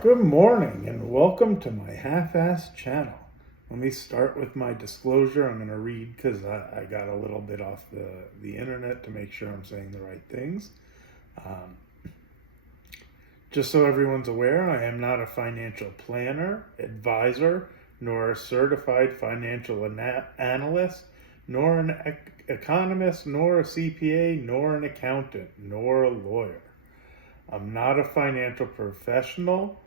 Good morning and welcome to my half-assed channel. Let me start with my disclosure. I'm going to read because I got a little bit off the internet to make sure I'm saying the right things. Um, just so everyone's aware, I am not a financial planner, advisor, nor a certified financial analyst, nor an economist, nor a CPA, nor an accountant, nor a lawyer. I'm not a financial professional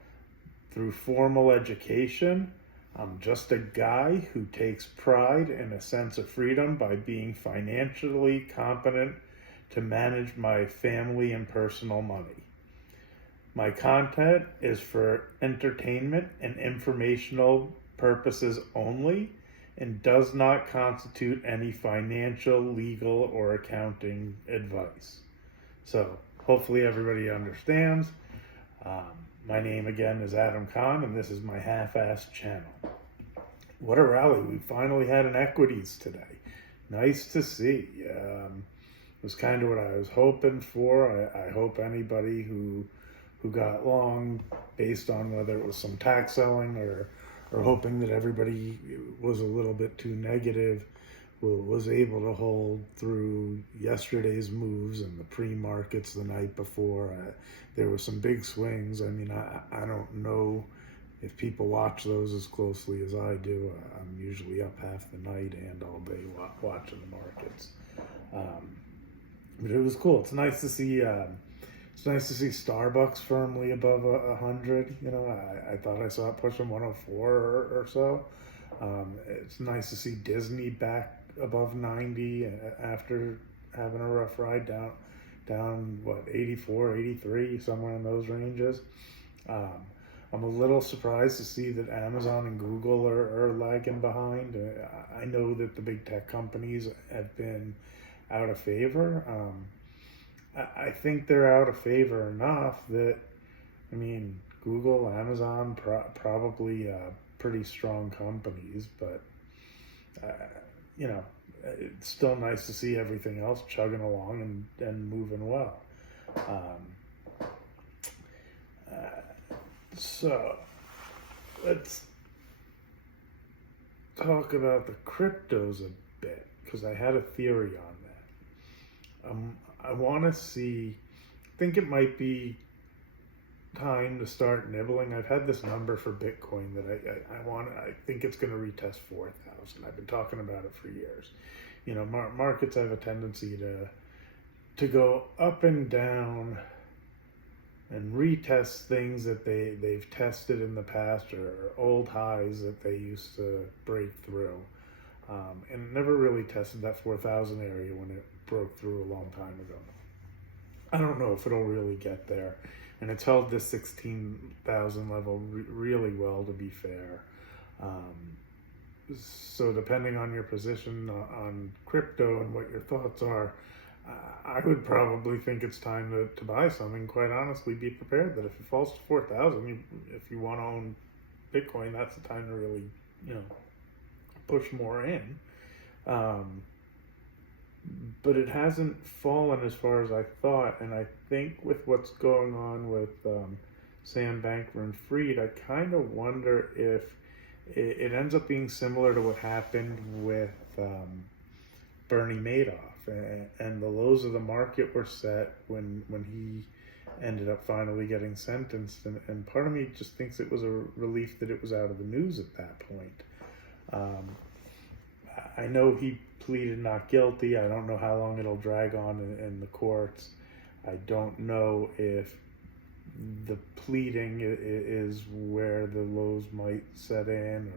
through formal education. I'm just a guy who takes pride in a sense of freedom by being financially competent to manage my family and personal money. My content is for entertainment and informational purposes only and does not constitute any financial, legal, or accounting advice. So, hopefully, everybody understands. My name again is Adam Kahn, and this is my half-assed channel. What a rally! We finally had an Equities today. Nice to see. It was kind of what I was hoping for. I hope anybody who got long based on whether it was some tax selling or hoping that everybody was a little bit too negative was able to hold through yesterday's moves and the pre-markets the night before. There were some big swings. I mean, I don't know if people watch those as closely as I do. I'm usually up half the night and all day watching the markets. But it was cool. It's nice to see. It's nice to see Starbucks firmly above 100. You know, I thought I saw it pushing 104 or so. It's nice to see Disney back above 90 after having a rough ride down what, 84, 83, somewhere in those ranges. I'm a little surprised to see that Amazon and Google are lagging behind. I know that the big tech companies have been out of favor. I think they're out of favor enough that, I mean, Google, Amazon, probably pretty strong companies, but you know, it's still nice to see everything else chugging along and moving well. So let's talk about the cryptos a bit because I had a theory on that. I want to see. I think it might be time to start nibbling. I've had this number for Bitcoin that I think it's going to retest 4,000. I've been talking about it for years. You know, markets have a tendency to go up and down and retest things that they've tested in the past or old highs that they used to break through. And it never really tested that 4,000 area when it broke through a long time ago. I don't know if it'll really get there. And it's held this 16,000 level really well, to be fair. So depending on your position on crypto and what your thoughts are, I would probably think it's time to buy some, and quite honestly be prepared that if it falls to 4,000, if you want to own Bitcoin, that's the time to really, you know, push more in. But it hasn't fallen as far as I thought, and I think with what's going on with Sam Bankman-Fried, I kind of wonder if it ends up being similar to what happened with Bernie Madoff, and the lows of the market were set when he ended up finally getting sentenced, and part of me just thinks it was a relief that it was out of the news at that point. I know he pleaded not guilty. I don't know how long it'll drag on in the courts. I don't know if the pleading is where the lows might set in,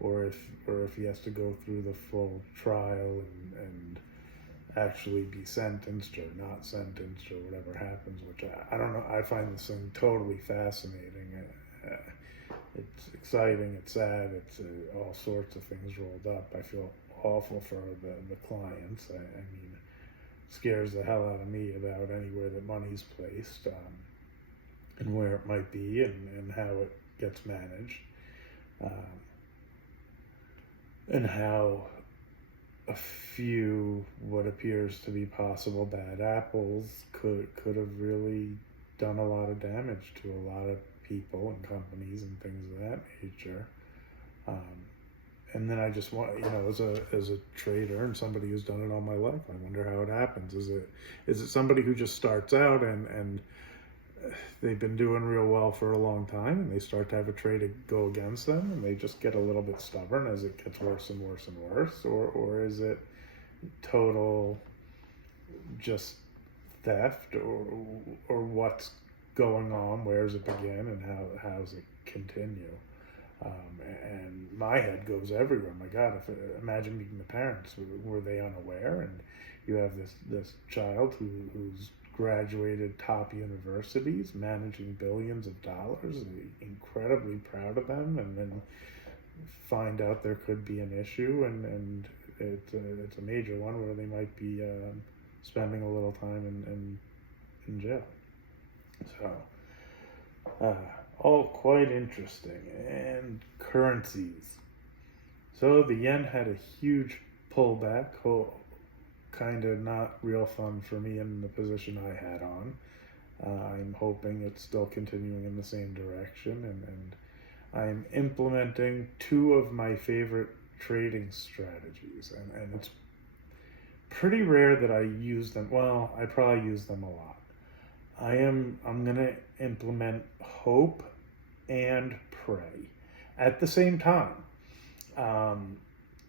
or if he has to go through the full trial and actually be sentenced or not sentenced or whatever happens, which I don't know. I find this thing totally fascinating. It's exciting, it's sad, it's all sorts of things rolled up. I feel awful for the clients. I mean, it scares the hell out of me about anywhere that money's placed, and where it might be and how it gets managed, and how a few what appears to be possible bad apples could have really done a lot of damage to a lot of people and companies and things of that nature. Um, and then I just want, as a trader and somebody who's done it all my life, I wonder how it happens. Is it somebody who just starts out and they've been doing real well for a long time, and they start to have a trade go against them, and they just get a little bit stubborn as it gets worse and worse and worse, or is it total just theft, or what's going on? Where does it begin, and how does it continue? And my head goes everywhere. My God, imagine being the parents. Were they unaware? And you have this child who's graduated top universities, managing billions of dollars, incredibly proud of them, and then find out there could be an issue, and it's a major one where they might be spending a little time in jail. So, all quite interesting. And currencies. So the yen had a huge pullback, kind of not real fun for me in the position I had on. I'm hoping it's still continuing in the same direction, and I'm implementing two of my favorite trading strategies, and it's pretty rare that I use them. Well, I probably use them a lot. I'm gonna implement hope and pray at the same time.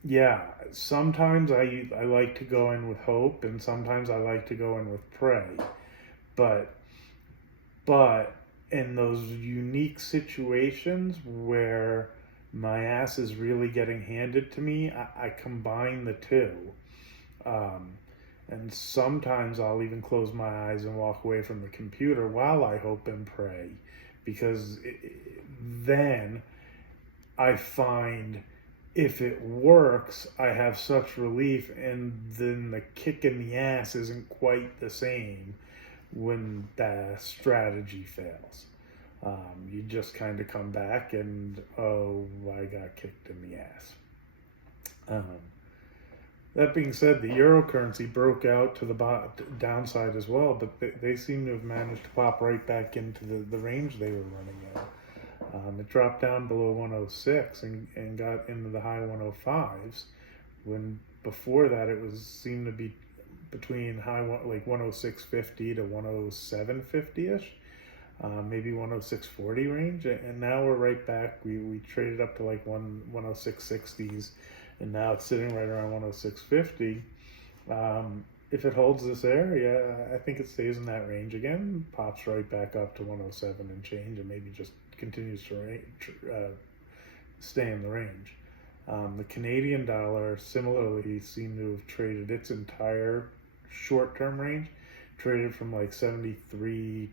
Yeah, sometimes I like to go in with hope, and sometimes I like to go in with pray. But in those unique situations where my ass is really getting handed to me, I combine the two. And sometimes I'll even close my eyes and walk away from the computer while I hope and pray, because then I find if it works, I have such relief, and then the kick in the ass isn't quite the same when the strategy fails. You just kind of come back and, oh, I got kicked in the ass. That being said, the euro currency broke out to the downside as well, but they seem to have managed to pop right back into the range they were running in. It dropped down below 106 and got into the high 105s, when before that it seemed to be between like 106.50 to 107.50ish, maybe 106.40 range, and now we're right back. We traded up to like 106.60s, and now it's sitting right around 106.50. If it holds this area, I think it stays in that range again, pops right back up to 107 and change, and maybe just continues to stay in the range. The Canadian dollar similarly seemed to have traded its entire short-term range, traded from like 73.12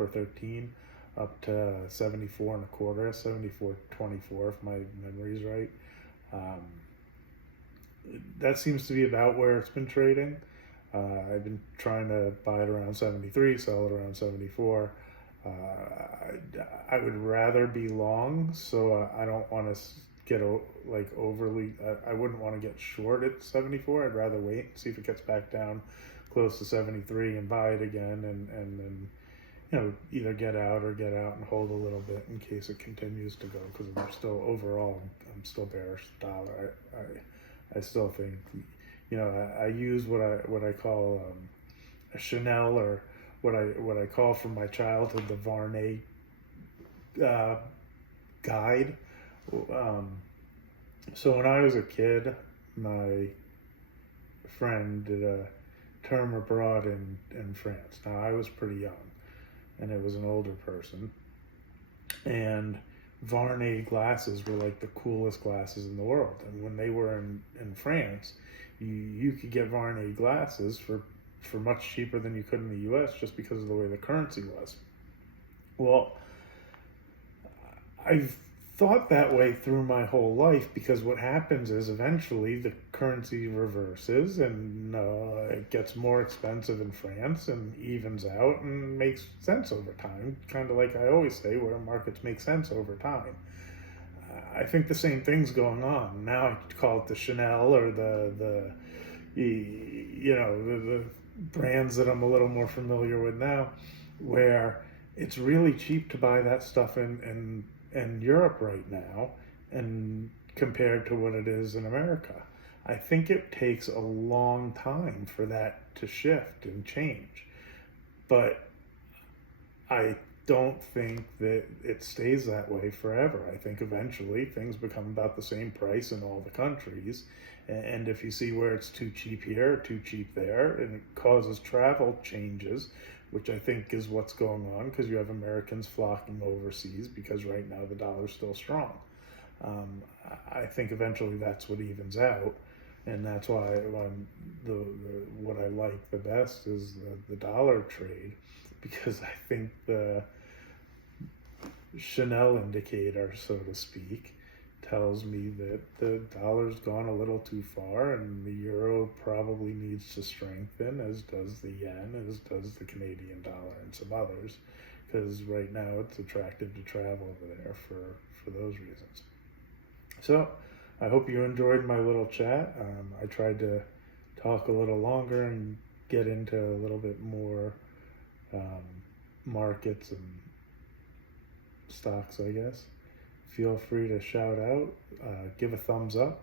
or 13 up to 74 and a quarter, 74.24 if my memory is right. That seems to be about where it's been trading. I've been trying to buy it around 73, sell it around 74. I would rather be long, so I don't want to get like overly. I wouldn't want to get short at 74. I'd rather wait and see if it gets back down close to 73 and buy it again, and then either get out and hold a little bit in case it continues to go, because I'm still overall I'm still bearish dollar. I still think, I use what I call a Chanel, or what I call from my childhood the Varney guide. So when I was a kid, my friend did a term abroad in France. Now I was pretty young, and it was an older person, and Varney glasses were like the coolest glasses in the world. And when they were in France, you could get Varney glasses for much cheaper than you could in the US, just because of the way the currency was. Well, I've thought that way through my whole life, because what happens is eventually the currency reverses, and it gets more expensive in France and evens out and makes sense over time, kind of like I always say, where markets make sense over time. I think the same thing's going on now. I call it the Chanel, or the brands that I'm a little more familiar with now, where it's really cheap to buy that stuff in Europe right now, and compared to what it is in America. I think it takes a long time for that to shift and change, but I don't think that it stays that way forever. I think eventually things become about the same price in all the countries. And if you see where it's too cheap here, too cheap there, and it causes travel changes, which I think is what's going on, because you have Americans flocking overseas because right now the dollar's still strong. I think eventually that's what evens out, and that's why what I like the best is the dollar trade, because I think the Chanel indicator, so to speak, tells me that the dollar's gone a little too far, and the euro probably needs to strengthen, as does the yen, as does the Canadian dollar, and some others, because right now it's attractive to travel over there for those reasons. So I hope you enjoyed my little chat. I tried to talk a little longer and get into a little bit more markets and stocks, I guess. Feel free to shout out, give a thumbs up,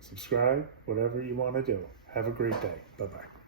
subscribe, whatever you want to do. Have a great day. Bye-bye.